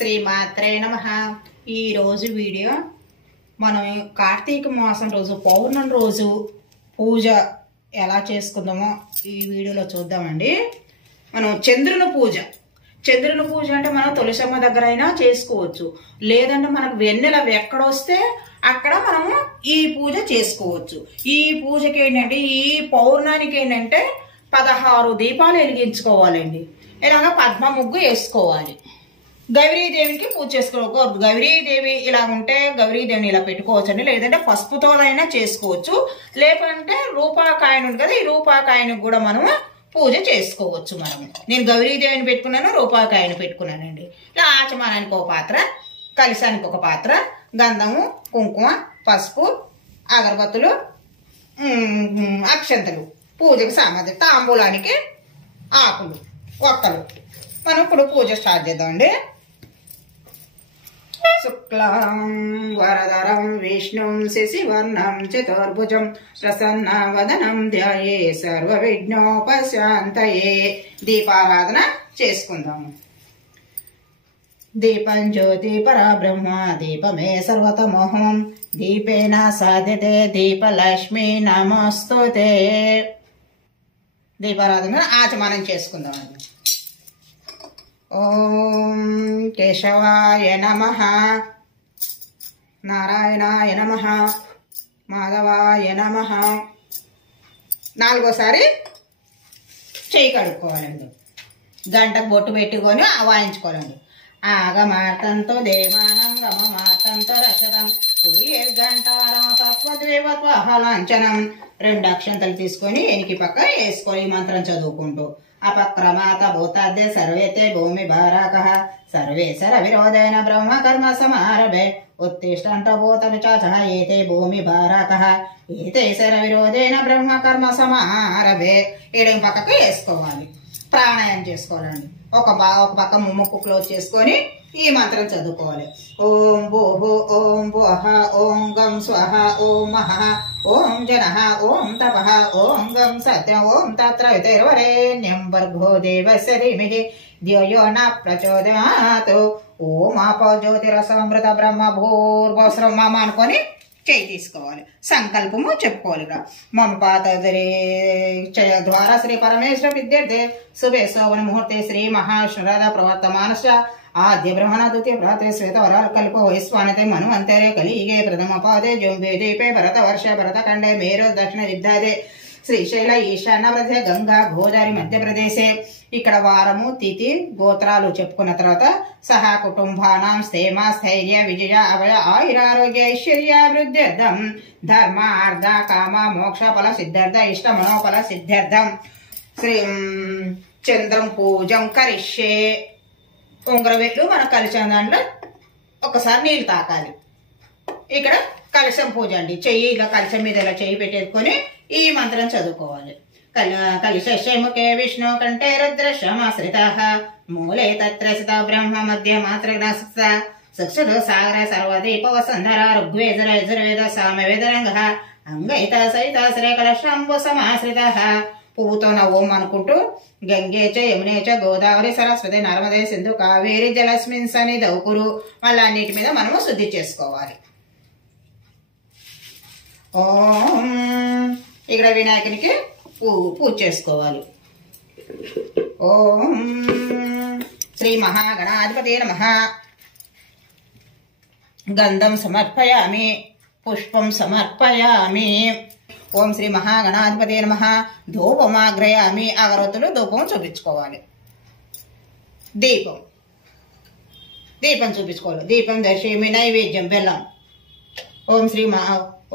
శ్రీమాత్రే నమః. ఈ రోజు వీడియో మనం కార్తీక మాసం రోజు పౌర్ణమి రోజు పూజ ఎలా చేసుకుందామో ఈ వీడియోలో చూద్దామండి. మనం చంద్రుని పూజ అంటే మనం తులసమ్మ దగ్గర అయినా చేసుకోవచ్చు, లేదంటే మనకు వెన్నెల ఎక్కడొస్తే అక్కడ మనము ఈ పూజ చేసుకోవచ్చు. ఈ పూజకి ఏంటంటే, ఈ పౌర్ణానికి ఏంటంటే 16 దీపాలు వెలిగించుకోవాలండి. ఇలాగ పద్మ ముగ్గు వేసుకోవాలి. గౌరీదేవికి పూజ చేసుకోకూడదు. గౌరీదేవి ఇలా ఉంటే గౌరీదేవిని ఇలా పెట్టుకోవచ్చు అండి, లేదంటే పసుపుతో అయినా చేసుకోవచ్చు, లేకుంటే రూపాకాయను ఉంది కదా, ఈ రూపాకాయను కూడా మనము పూజ చేసుకోవచ్చు. మనము నేను గౌరీదేవిని పెట్టుకున్నాను, రూపాకాయను పెట్టుకున్నానండి. ఇలా ఆచమానానికి ఒక పాత్ర, కలశానికి ఒక పాత్ర, గంధము, కుంకుమ, పసుపు, అగరబత్తులు, అక్షంతలు, పూజకు సామాగ్రి, తాంబూలానికి ఆకులు, ఒక్కలు. మనం ఇప్పుడు పూజ స్టార్ట్ చేద్దామండి. శుక్లాం వరదరం విష్ణుం శశివర్ణం చతుర్భుజం ప్రసన్నవదనం ధ్యాయే సర్వ విఘ్నోపశాంతయే. దీపారాధన చేసుకుందాము. దీపం జ్యోతి పరబ్రహ్మ దీపమే సర్వతమోహం దీపేన సాధ్యతే దీపలక్ష్మి నమస్తుతే. దీపారాధన ఆచమనం చేసుకుందామండి. ఓం కేశవాయ నమః, నారాయణాయ నమః, మాధవాయ నమః. నాలుగోసారి చేయి కడుక్కోవాలండి. గంటకు బొట్టు పెట్టుకొని వాయించుకోవాలండి. ఆగమార్తంతో దేవానం గమమార్తంతో రక్షతం కుడి గంటారం తత్వద్వేవత్వహలాంఛనం. 2 అక్షంతలు తీసుకొని ఎనికి పక్క వేసుకోవాలి. ఈ మంత్రం చదువుకుంటూ అపక్రమాత భూతాద్య సర్వేతే భూమి భారాకః సర్వేశర విరోధేన బ్రహ్మ కర్మ సమారభే ఉత్తిష్టంత భూత విచాచః ఏతే భూమి భారాకః ఏతే శర విరోధేన బ్రహ్మ కర్మ సమారభే. 7 పక్కకు వేసుకోవాలి. ప్రాణాయామం చేసుకోవాలండి. ఒక పక్క ముక్కు క్లోజ్ చేసుకొని ఈ మంత్రం చదువుకోవాలి. ఓం భూహు ఓం భువః ఓం గం స్వః ఓం మహః ఓం జనః ఓం తపః ఓం గం సత్యం ఓం తత్ర వితైర్వరేణ్యం భర్గో దేవస్య ధీమహి ధియో యో న ప్రచోదయాత్. ఓం ఆపో జ్యోతిరసమృత బ్రహ్మ భూర్భువస్సుః మమ అనుకొని చేయి తీసుకోవాలి. సంకల్పము చెప్పుకోవాలి. మమ పాతరి ద్వారా శ్రీ పరమేశ్వర విద్యార్థి శుభే శోభన ముహూర్తే శ్రీ మహాశ్వరద ప్రవర్తమానశ్చ ఆద్య బ్రహ్మణ ద్వితీయ ప్రాతే శ్వేతవరాల కల్పో వైశ్వానతే మనువంతరే కలిగే ప్రథమ పాదే జంబే దీపే భరత వర్ష భరతఖండే మేరు దక్షిణ దిగ్ధాదే శ్రీశైల ఈశాన్య ప్రదేశ గంగా గోదావరి మధ్యప్రదేశే. ఇక్కడ వారము తిథి గోత్రాలు చెప్పుకున్న తర్వాత సహా కుటుంబానాం స్థేమ స్థైర్య విజయ అభయ ఆయురారోగ్య ఐశ్వర్యాభివృద్ధ్యర్థం ధర్మ అర్థ కామ మోక్ష ఫల సిద్ధార్థ ఇష్ట మనోఫల సిద్ధార్థం శ్రీ చంద్రం పూజం కరిష్యే. ఉంగరవేలు మన కలశం దాంట్లో ఒకసారి నీళ్ళు తాకాలి. ఇక్కడ కలశం పూజ అండి. చెయ్యి ఇలా కలశం మీద ఇలా చెయ్యి పెట్టేసుకొని ఈ మంత్రం చదువుకోవాలి. కలిశస్య ముఖే విష్ణు కంఠే రుద్రశ్రమాశ్రితాః మూలే తత్ర స్థిత బ్రహ్మ మధ్య మాత్రగ్నస్త సక్షుడు సాగర సర్వదీప వసుంధర ఋగ్వేద యజుర్వేద సామవేదరంగః అంగైత సహిత శ్రీకలశంబు సమాశ్రితః. పువ్వుతో ఓం అనుకుంటూ గంగే చ యమునే చ గోదావరి సరస్వతి నర్మదే సింధు కావేరి జలస్మిన్ సన్నిధౌ కురు. మళ్ళీ అన్నిటి మీద మనము శుద్ధి చేసుకోవాలి. ఓం ఇక్కడ వినాయకునికి పూజ చేసుకోవాలి. ఓం శ్రీ మహాగణాధిపతే నమః. గంధం సమర్పయామి, పుష్పం సమర్పయామి. ఓం శ్రీ మహాగణాధిపతే నమః. ధూపమాగ్రయామి. అగరొత్తులు ధూపం చూపించుకోవాలి. దీపం చూపించుకోవాలి. దీపం దర్శయమి నైవేద్యం బెల్లం.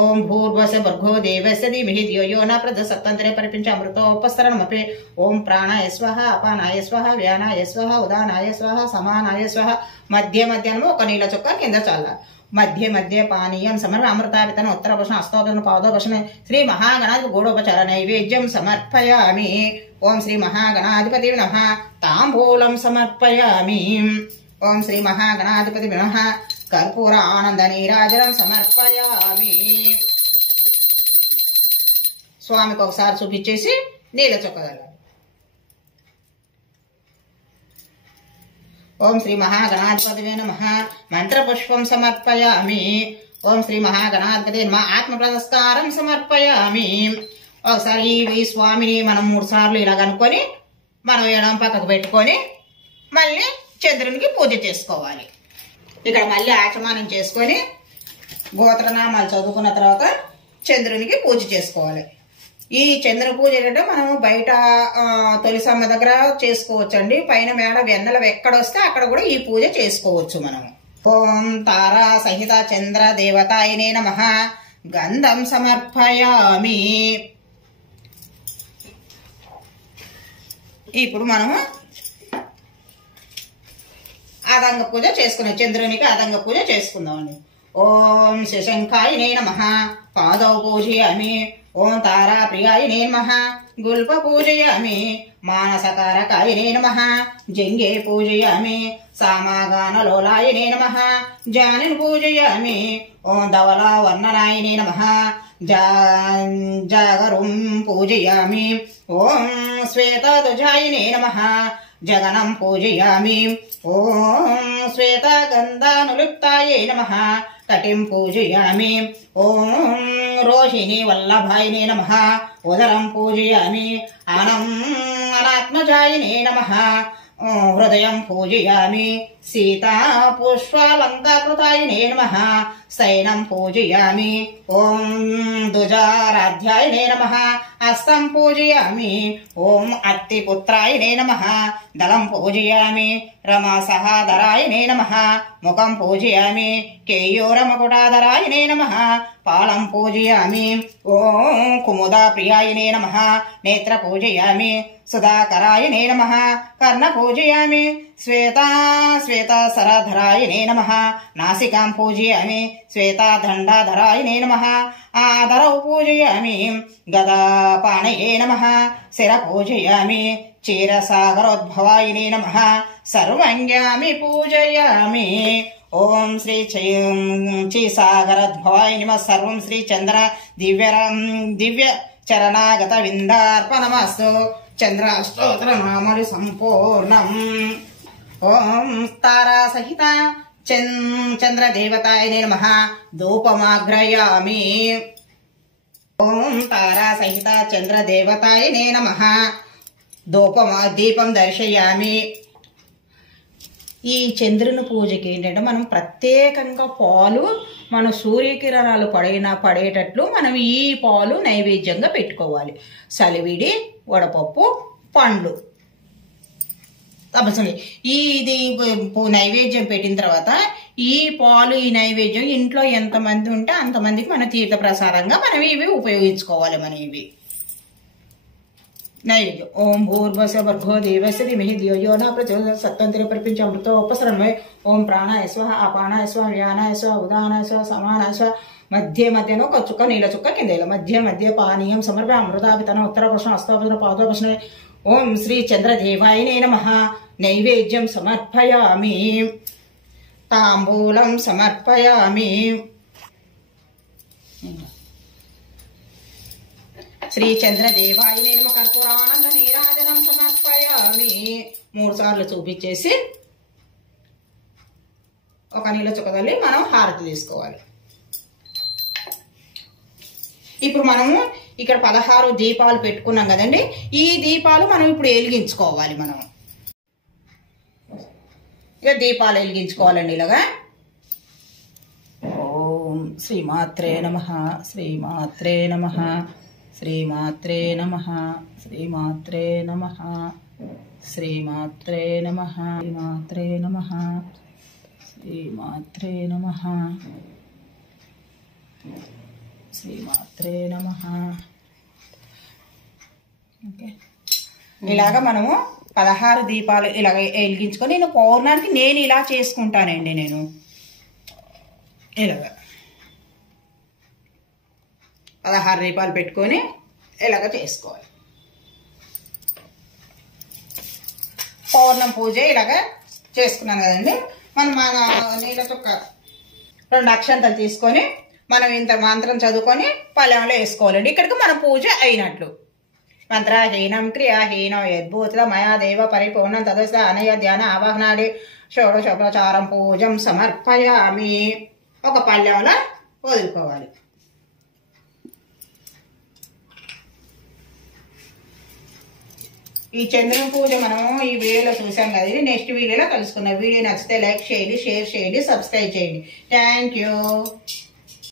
ఓం భూర్భువస్స భర్గో దేవస్య ధీమహి ధియో యో న ప్రచోదయాత్ పరిపించ అమృతోపస్తరణమపి. ఓం ప్రాణాయ స్వః అపానాయ స్వః వ్యానాయ స్వః ఉదానాయ స్వః సమానాయ స్వః. మధ్యమధ్యము ఒక నీళ్ళ చుక్క కింద చల్లాలి. మధ్య పానీయం సమర్ప అమృతాపితన ఉత్తరభూషణ హస్తోదన పాదోభూషణ. శ్రీ మహాగణాధిపతి గూఢోపచార నైవేద్యం సమర్పయామి. ఓం శ్రీ మహాగణాధిపతి నమః. తాంబూలం సమర్పయామి. ఓం శ్రీ మహాగణాధిపతి నమః. కర్పూర ఆనంద నీరాజనం సమర్పయామి. స్వామికి ఒకసారి చూపించేసి నీళ్ళ చొక్కగలగాలి. ఓం శ్రీ మహాగణాధిపతయే నమః మంత్రపుష్పం సమర్పయామి. ఓం శ్రీ మహాగణాధిపతయే నమః ఆత్మప్రదస్కారం సమర్పయామి. ఒకసారి ఈ స్వామిని మనం 3 సార్లు ఇలా కనుక్కొని మనం ఎడం పక్కకు పెట్టుకొని మళ్ళీ చంద్రునికి పూజ చేసుకోవాలి. ఇక్కడ మళ్ళీ ఆచమానం చేసుకొని గోత్రనామాలు చదువుకున్న తర్వాత చంద్రునికి పూజ చేసుకోవాలి. ఈ చంద్ర పూజ ఏంటంటే మనం బయట తొలిసమ్మ దగ్గర చేసుకోవచ్చండి. పైన మేడ వెన్నెల ఎక్కడొస్తే అక్కడ కూడా ఈ పూజ చేసుకోవచ్చు మనము. ఓం తారా సహిత చంద్ర దేవతాయనే నమః గంధం సమర్పయామి. ఇప్పుడు మనము ఆదంగ పూజ చేసుకున్నాం. చంద్రునికి ఆదంగ పూజ చేసుకుందామండి. ఓం శశంఖాయనే నమః పాదౌ పూజయామి. ఓం తారా ప్రియాయనే నమః గుల్ప పూజయామి. మానసకారకాయనే నమః జంగే పూజయామి. సామాగానలోలాయనే నమః జానిని పూజయామి. ఓం ధవలా వర్ణనాయనే నమః జాగరుం పూజయామి. ఓం శ్వేతధ్వజాయనే నమః జగనం పూజయామి. ఓం శ్వేతగంధానులిప్తాయే నమః కటిం పూజయామి. ఓం రోహిణి వల్లభాయనే నమః ఉదరం పూజయామి. అనాత్మజాయనే నమః హృదయం పూజయామి. సీతా పుష్పాలంకాకృతాయనే నమః శయనం పూజయామి. ఓం దుజారాధ్యాయనే నమః హస్తం పూజయామి. ఓం అత్తిపుత్రాయనే నమః దళం పూజయామి. రమా సహాధరాయనే నమః ముఖం పూజయామి. కేయూరమకుటాధరాయనే నమః పాళం పూజయామి. ఓం కుముదా ప్రియాయనే నమః నేత్ర పూజయామి. సుధాకరాయనే నమః కర్ణ పూజయామి. శ్వేతాసరధరాయనే నమః నాసికాం పూజయామి. శ్వేతాదండాధరాయనే నమః ఆధరౌ పూజయామి. గదాపాణయే నమః శిర పూజయామి. క్షీరసాగరోద్భవాయనే నమః సర్వంగామి పూజయామి. ఓం శ్రీ క్షీరసాగరోద్భవాయ నమః సర్వం శ్రీ చంద్ర దివ్య చరణాగత విందార్పణమస్తు. చంద్రాష్టోత్తరనామావళి సంపూర్ణం. ఓం తారా సహిత చంద్రదేవతాయనే నమః ధూపమాగ్రయామి. ఓం తారా సహిత చంద్రదేవతాయనే నమః దీపం దర్శయామి. ఈ చంద్రుని పూజకి ఏంటంటే మనం ప్రత్యేకంగా పాలు మన సూర్యకిరణాలు పడేటట్లు మనం ఈ పాలు నైవేద్యంగా పెట్టుకోవాలి. సలివిడి వడపప్పు పండ్లు తప్పనిసరి ఇది నైవేద్యం పెట్టిన తర్వాత ఈ పాలు ఈ నైవేద్యం ఇంట్లో ఎంతమంది ఉంటే అంతమందికి మన తీర్థ ప్రసాదంగా మనం ఇవి ఉపయోగించుకోవాలి. మనం ఇవి నైవేద్యం. ఓం భూర్భస్వ భర్గో దేవస్య ధీమహి ధియో యో న ప్రచోదయాత్ సత్వంతిర పరిపించ అమృతో ఉపసరణమై. ఓం ప్రాణాయ స్వాహ అపానాయ స్వాహ వ్యానాయ స్వాహ ఉదానాయ స్వాహ సమానాయ స్వాహ. మధ్యలో ఒక చుక్క నీళ్ళ చుక్క కింద మధ్య పానీయం సమర్ప అమృతాభితన ఉత్తర పుష్ణ హస్తాభితన పాదోపష్ణ. ఓం శ్రీ చంద్రదేవాయనే నమః నైవేద్యం సమర్పయామి. తాంబూలం సమర్పయామి. శ్రీ చంద్రదేవాయనే నమః కర్పూరానంద నీరాజనం సమర్పయామి. 3 సార్లు చూపించేసి ఒక నీళ్ళ చుక్కదల్లి మనం హారతి తీసుకోవాలి. ఇప్పుడు మనము ఇక్కడ 16 దీపాలు పెట్టుకున్నాం కదండి. ఈ దీపాలు మనం ఇప్పుడు వెలిగించుకోవాలి. మనం ఇక దీపాలు వెలిగించుకోవాలండి ఇలాగా. ఓం శ్రీమాత్రే నమః శ్రీమాత్రే నమః శ్రీమాత్రే నమః శ్రీమాత్రే నమః శ్రీమాత్రే నమః శ్రీమాత్రే నమః శ్రీమాత్రే నమః శ్రీమాత్రే నమః. ఓకే, ఇలాగా మనము 16 దీపాలు ఇలాగ వెలిగించుకొని నేను పౌర్ణానికి నేను ఇలా చేసుకుంటానండి. నేను ఇలాగ 16 దీపాలు పెట్టుకొని ఇలాగ చేసుకోవాలి. పౌర్ణం పూజ ఇలాగ చేసుకున్నాను కదండి. మనం మన నీళ్ళ చుక్క 2 అక్షంతలు తీసుకొని మనం ఇంత మంత్రం చదువుకొని పళ్ళెంలో వేసుకోవాలండి. ఇక్కడికి మన పూజ అయినట్లు. మంత్రహీనం క్రియాహీనం యద్భూత మయా దేవ పరిపూర్ణం తదస్త అనయ ధ్యాన ఆవాహనాడి షోడశోపచారం పూజం సమర్పయామి. ఒక పళ్ళెంలో వదులుకోవాలి. ఈ చంద్రుని పూజ మనం ఈ వీడియోలో చూసాం కదా, ఇది నెక్స్ట్ వీడియోలో కలుసుకుందాం. వీడియో నచ్చితే లైక్ చేయండి, షేర్ చేయండి, సబ్స్క్రైబ్ చేయండి. Thank you.